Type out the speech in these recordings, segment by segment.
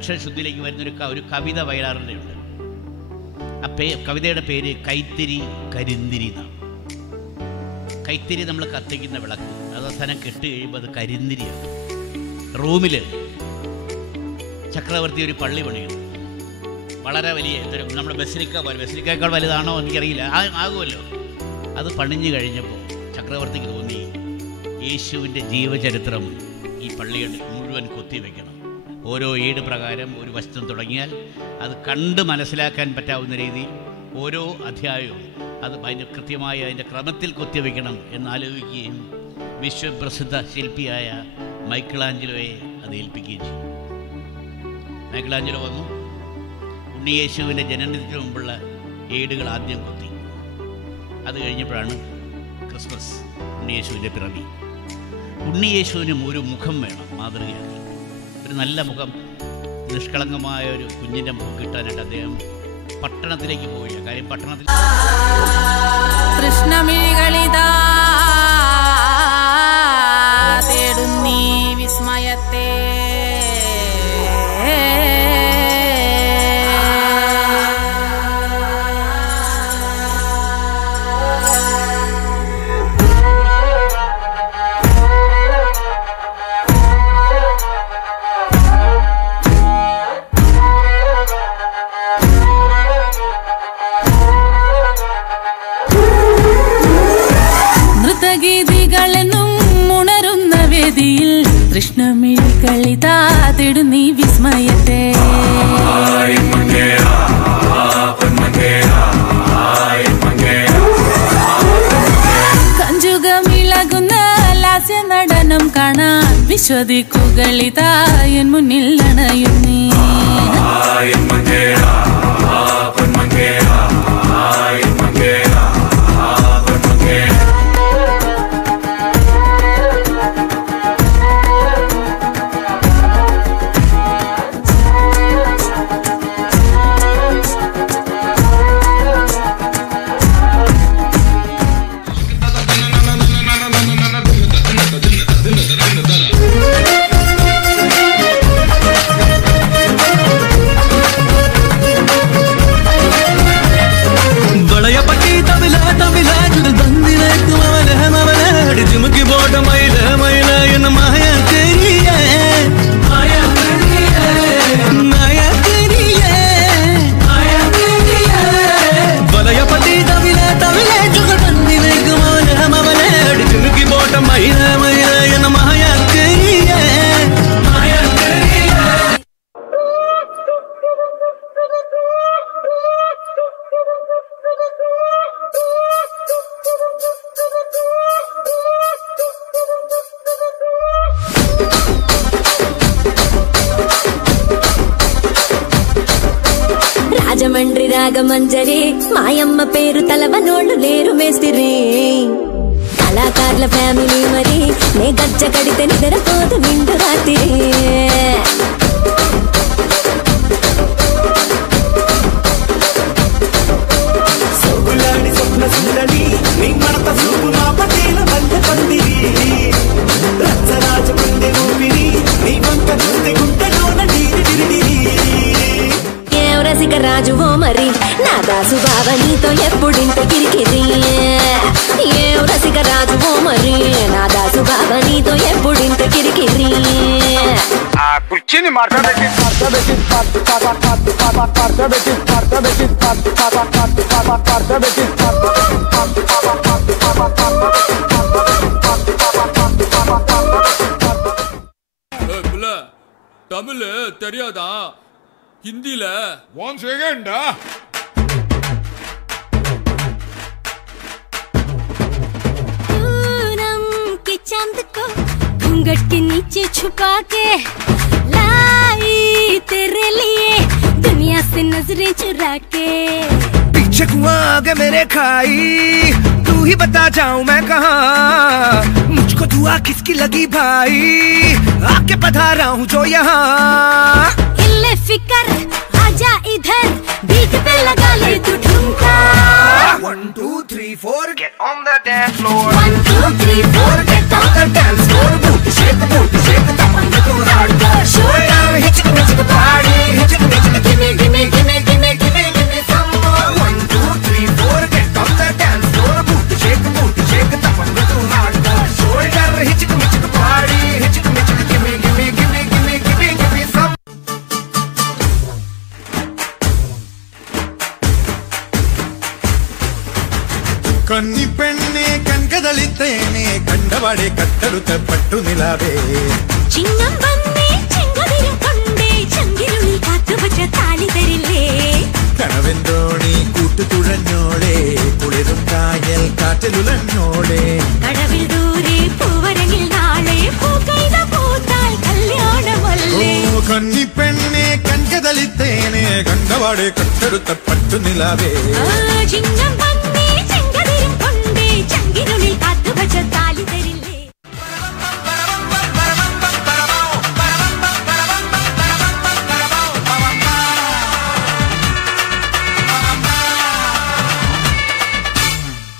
അക്ഷരശുദ്ധിയിലേക്ക് വരുന്നൊരു കവിത വയലാറിൻ്റെ ഉണ്ട്. ആ കവിതയുടെ പേര് കൈത്തിരി കരിന്തിരി എന്നാണ്. കൈത്തിരി നമ്മൾ കത്തിക്കുന്ന വിളക്ക്, അത് അവസാനം കെട്ട് കഴിയുമ്പോൾ അത് കരിന്തിരിയാണ്. റൂമിൽ ചക്രവർത്തി ഒരു പള്ളി പണിയുന്നു, വളരെ വലിയ നമ്മുടെ ബസിലിക്കയേക്കാൾ വലുതാണോ എനിക്കറിയില്ല, ആകുമല്ലോ. അത് പണിഞ്ഞു കഴിഞ്ഞപ്പോൾ ചക്രവർത്തിക്ക് തോന്നി യേശുവിൻ്റെ ജീവചരിത്രം ഈ പള്ളിയുടെ മുഴുവൻ കൊത്തിവെക്കണം. ഓരോ ഏട് പ്രകാരം ഒരു വശത്തും തുടങ്ങിയാൽ അത് കണ്ട് മനസ്സിലാക്കാൻ പറ്റാവുന്ന രീതിയിൽ ഓരോ അധ്യായവും അത് അതിൻ്റെ കൃത്യമായ അതിൻ്റെ ക്രമത്തിൽ കൊത്തിവെക്കണം എന്നാലോചിക്കുകയും വിശ്വപ്രസിദ്ധ ശില്പിയായ മൈക്കിളാഞ്ചലോയെ അത് ഏൽപ്പിക്കുകയും ചെയ്തു. മൈക്കിളാഞ്ചലോ വന്നു, ഉണ്ണിയേശുവിൻ്റെ ജനനത്തിന് മുമ്പുള്ള ഏടുകൾ ആദ്യം കൊത്തി. അത് കഴിഞ്ഞപ്പോഴാണ് ക്രിസ്മസ്, ഉണ്ണിയേശുവിൻ്റെ പിറവി. ഉണ്ണിയേശുവിനും ഒരു മുഖം വേണം മാതൃകയാക്കി, ഒരു നല്ല മുഖം, നിഷ്കളങ്കമായ ഒരു കുഞ്ഞിൻ്റെ മുഖം കിട്ടാനായിട്ട് അദ്ദേഹം പട്ടണത്തിലേക്ക് പോയില്ല. കാര്യം പട്ടണത്തിൽ കൃഷ്ണമിഴികളിതാ തേടുന്നീ വിസ്മയത്തെ, കൃഷ്ണമിഴികളിതാ തേടുന്നീ വിസ്മയത്തെ. കഞ്ചുകമിളകുന്ന ലാസ്യ നടനം കാണാൻ വിശ്വദിക്കുകളിതാ എൻ മുന്നിൽ അണയുന്നീ. రాజమండ్రి రాగమంజరి మాయమ్మ పేరు తలవనోళ్ళు లేరు మేస్తిరి. కళాకారుల ఫ్యామిలీ మరి నే గజ్జ కడితే నిద్రపోదు నిండు రాత్రి. రాజువో మరి నా దాసు బావ నీతో ఎప్పుడింత కిరికిరి. ఏ రసిక రాజువో మరి నా దాసు బావ నీతో ఎప్పుడింత కిరికిరి. ఆ కుర్చీని మార్చబెట్టి தமிழ் தெரியாதா? हिंदीல 1 सेकंड. पूनम के चांद को घूंघट के नीचे छुपा के लाई तेरे लिए दुनिया से नजरें चुरा के. पीछे कुआं आगे मेरे खाई, तू ही बता जाऊं मैं कहाँ. मुझको दुआ किसकी लगी भाई, आके पधारा हूँ जो यहाँ. फिकर आजा इधर, बीट पे लगा ले तू ठुमका. 1 2 3 4 get on the dance floor. 1 2 3 4 get on the dance floor. Booty shake, tap on the hardcore. Show down, hit you the party. കട്ടെടുത്ത പട്ടുനിലാവേ ചിങ്ങം വന്നേ ചെങ്കതിരും കൊണ്ടേ ചങ്കിരുളിൽ കാത്തുവച്ച താലി തരില്ലേ കനവൻ തോണി കൂട്ടുതുഴഞ്ഞോളെ കുളിരും കായൽ കാറ്റിലുലഞ്ഞോളെ കടവിൽ ദൂരെ പൂവരങ്ങിൽ നാളെ പൂക്കൈത പൂത്താൽ കല്യാണമല്ലേ കന്നിപ്പെണ്ണെ കൺകതളിത്തേനെ കണ്ടവാടെ കട്ടെടുത്ത പട്ടുനിലാവേ ചിങ്ങം വന്നേ ചെങ്കതിരും കൊണ്ടേ ചങ്കിരുളിൽ കാത്തുവച്ച താലി തരില്ലേ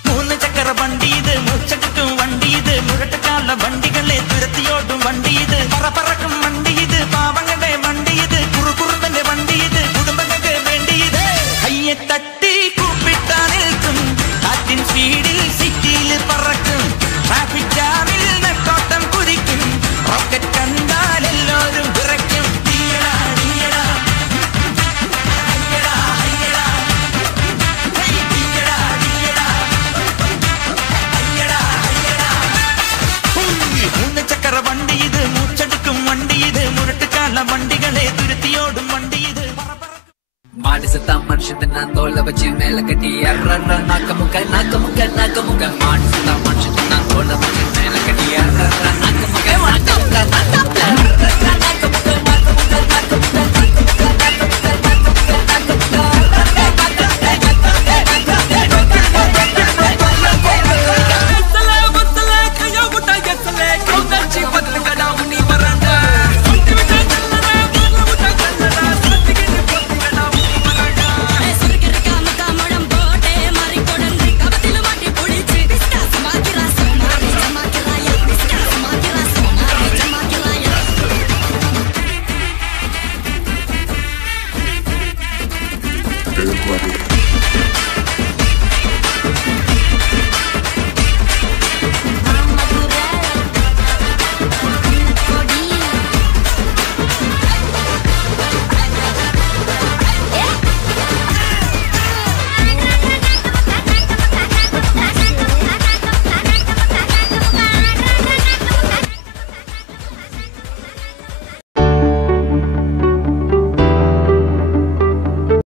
മൂന്ന് ചക്കര വണ്ടി ഇത് മുച്ചക്കും വണ്ടി ഇത് മുരട്ടക്കാല വണ്ടികളെ തുരത്തിയോട്ടും വണ്ടി ഇത് പറക്കും വണ്ടി ഇത് പാവങ്ങളുടെ വണ്ടി ഇത് കുറുകുറുമ്പന്റെ വണ്ടി ഇത് കുടുംബങ്ങൾക്ക് വേണ്ടി ഇത് കയ്യെ തട്ടി കൂപ്പിട്ടാ നിൽക്കും കാറ്റിൻ സ്പീഡിൽ സിറ്റിയിൽ പറക്കും ട്രാഫിക് ജാമിൽ നെട്ടോട്ടം കുതിക്കും റോക്കറ്റ് കണ്ടാൽ എല്ലാവരും വിറയ്ക്കും തീയടാ തീയടാ അയ്യടാ അയ്യടാ ഹേയ് തീയടാ തീയടാ അയ്യടാ അയ്യടാ മൂന്ന് ചക്കര വണ്ടി ഇത് മൂച്ചെടുക്കും വണ്ടി ഇത് മുരട്ടുകാല വണ്ടികളെ തുരുത്തിയോടും വണ്ടി ഇത് മാടിസത്ത മനുഷ്യൻ തോല വെച്ച് മേലെ കെട്ടി നാക്കമുക്ക മാടിസത്ത മനുഷ്യൻ തോല വെച്ച്